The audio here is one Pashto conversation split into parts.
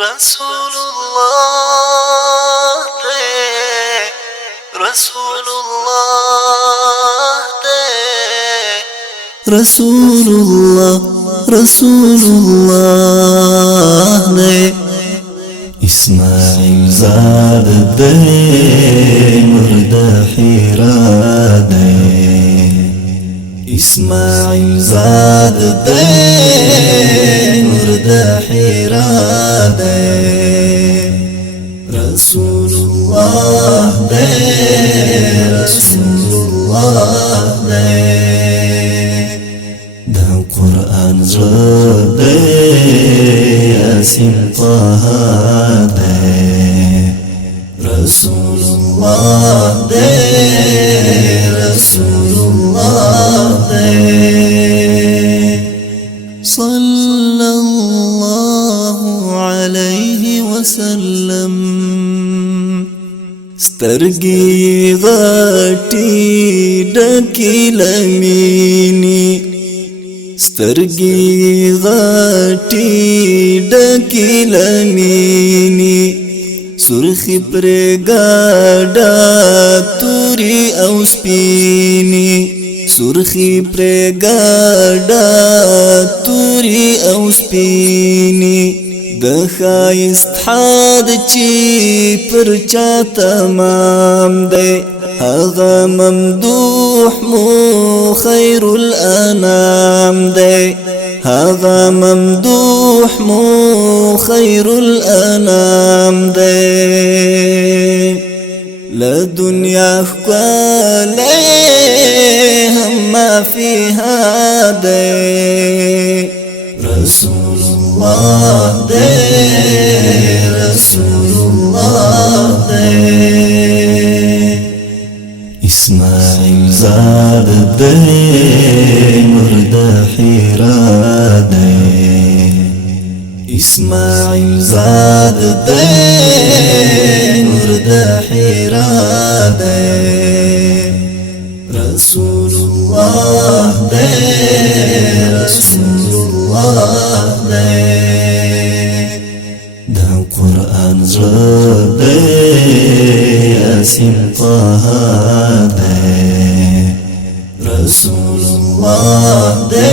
رسول الله دے رسول الله دے رسول الله دے اسماعیل زاد دے مرد حیرا دے اسماعیل زاد دے مرد حیرا دے رسول اللہ دے رسول اللہ دے دا قرآن زړه دے یاسین طه دے رسول اللہ دے رسول اللہ دے صلى الله عليه وسلم سترگی غټی ډکی لمینی سترگی غټی ډکی لمینی سرخی پر گاډا توری او سپینی سرخی پر گاډا توری او سپینی د خایست حد چی پر چا تمام دے هغه ممدوح مو خیر الانام دے هغه ممدوح مو خیر الانام دے لدنیا خواله هم ما فيها دے رسول الله دے رسول الله دے اسماعیل زاد دے مرد حیرا دے اسماعیل زاد دے مرد حیرا دے رسول اللہ دے رسول اللہ دے دا قرآن زړه دے یاسین طه دے رسول اللہ دے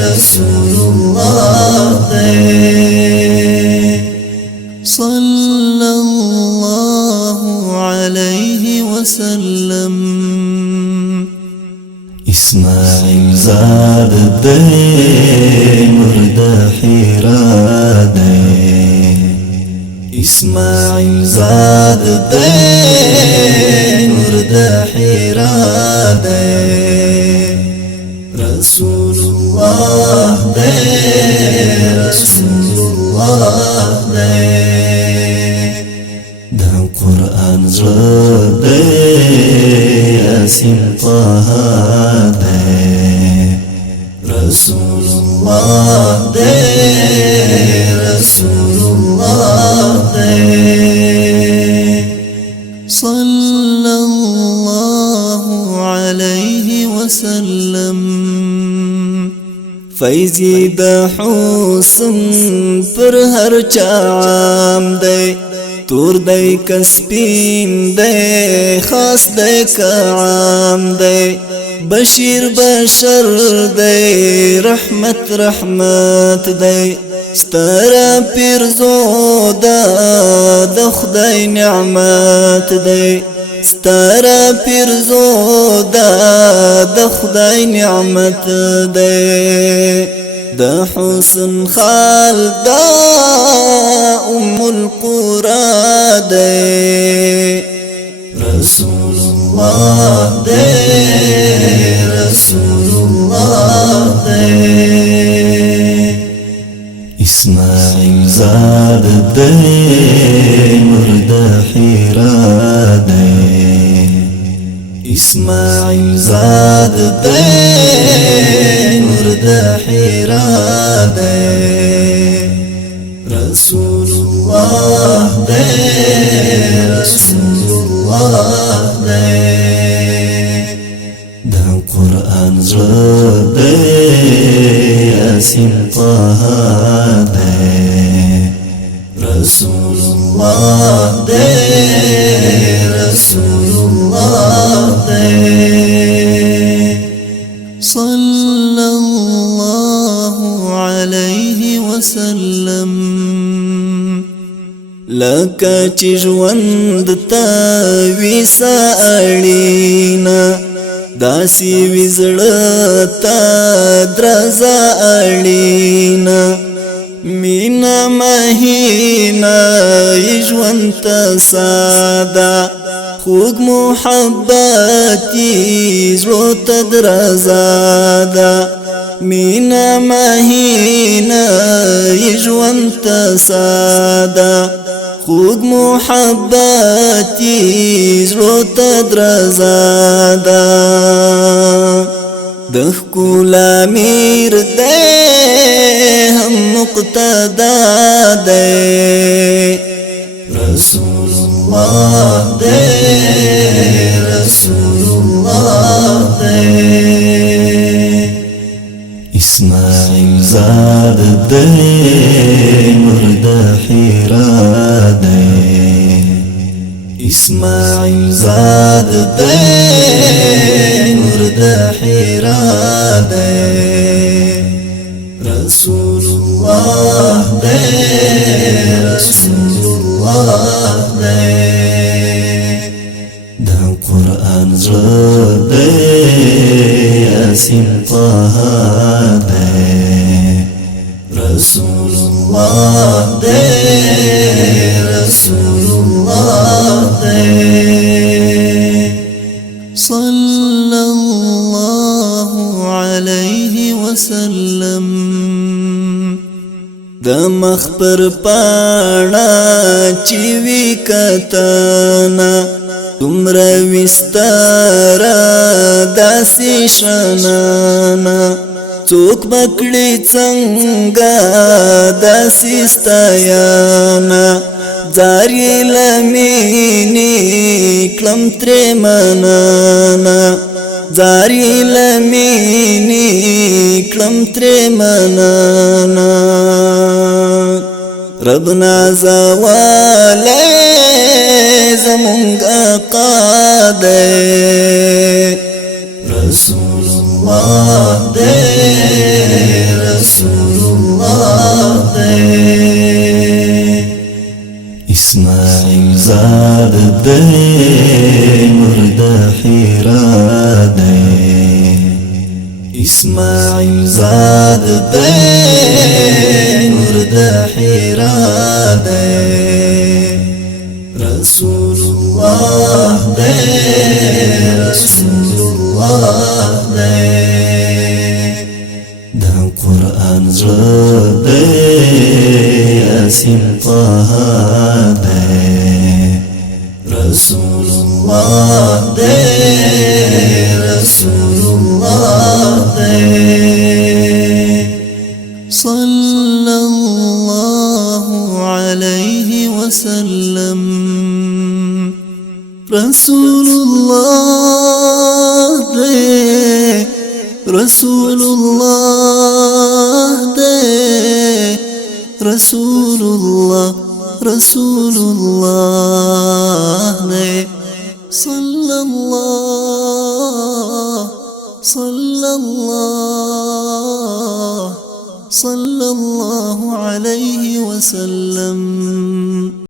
رسول اللہ دے صلى الله عليه وسلم اسماعیل زاد دے مرد حیرا دے اسماعیل زاد دے مرد حیرا دے رسول اللہ دے رسول اللہ دے دا قرآن زړه دے یاسین طه دے رسول اللہ دے رسول اللہ دے صلى الله عليه وسلم فیضی د حسن پر هر چا عام دے تور دے کسپین دے خاص دے کعام دے بشیر بشر دے رحمت رحمت دے سترا پیرزودا د خدای نعمت دے سترا پیرزودا د خدای نعمت دے د حسن خالدا ام القرى دے رسول اللہ دے رسول اللہ دے اسماعیل زاد دے مرد حیرا دے اسماعیل زاد دے مرد حیرا دے رسول اللہ دے رسول اللہ دے دا قرآن زړه دے یاسین طه دے رسول الله دے رسول الله دے صلى الله عليه وسلم لکه چې ژوند ته وي اړینا داسې وي زړه ته درزه اړینا مینا مهینا ژوند ته ساده خوږ محبت زړه ته درزه ده مینا مهینا ژوند ته ساده خوږ محبت زړه ته درزه ده د ښکلا امیر دی هم مقتدا دی رسول الله دی رسول الله دی اسماعیل زاد دی مرد حرا دی اسماعیل زاد دی مرد حرا دی رسول الله دی رسول الله دی دا قرآن زړه دی یاسین طه دی رسول الله دی رسول الله دی صلى الله عليه وسلم د مخبر پاڼه چې وی کتنا تمره وستاره داسې شنانا څوک بکړي څنګه داسې ستایانا زاری لمینی کلم تری منانا زاری لمینی کلم تری منانا ربنا زوالی زمونگ قاده رسول الله دے رسول الله دے اسماعیل زاد دے مرد حرا دے اسماعیل زاد دے مرد حرا دے رسول الله دے رسول الله دے دا قرآن زړه دے یاسین طه دے رسول الله دے رسول الله دے صلى الله عليه وسلم رسول الله دے رسول الله دے رسول الله رسول الله دے صلى الله صلى الله صلى الله عليه وسلم